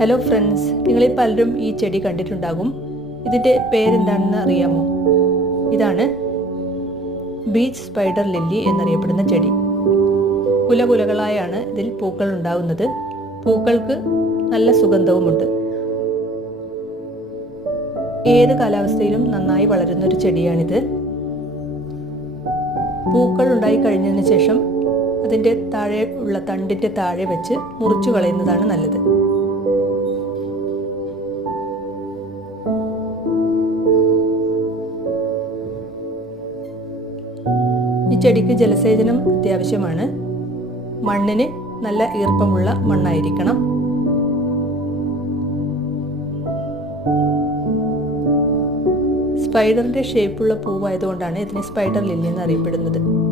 Hello friends നിങ്ങളിൽ പലരും ഈ ചെടി കണ്ടിട്ടുണ്ടാകും. ഇതിന്റെ പേരെന്താണെന്ന് അറിയാമോ? ഇതാണ് ബീച്ച് സ്പൈഡർ ലില്ലി എന്നറിയപ്പെടുന്ന ചെടി. കുലകുലകളായാണ് ഇതിൽ പൂക്കൾ ഉണ്ടാകുന്നത് പൂക്കൾക്ക് നല്ല സുഗന്ധവുമുണ്ട്. ഏത് കാലാവസ്ഥയിലും നന്നായി വളരുന്ന ഒരു ചെടിയാണിത്. പൂക്കൾ ഉണ്ടായി കഴിഞ്ഞതിന് ശേഷം അതിന്റെ താഴെ ഉള്ള തണ്ടിന്റെ താഴെ വെച്ച് മുറിച്ചു കളയുന്നതാണ് നല്ലത്. ഈ ചെടിക്ക് ജലസേചനം അത്യാവശ്യമാണ്. മണ്ണിന് നല്ല ഈർപ്പമുള്ള മണ്ണായിരിക്കണം. സ്പൈഡറിന്റെ ഷേപ്പുള്ള പൂവായതുകൊണ്ടാണ് ഇതിനെ സ്പൈഡർ ലില്ലി എന്ന് അറിയപ്പെടുന്നത്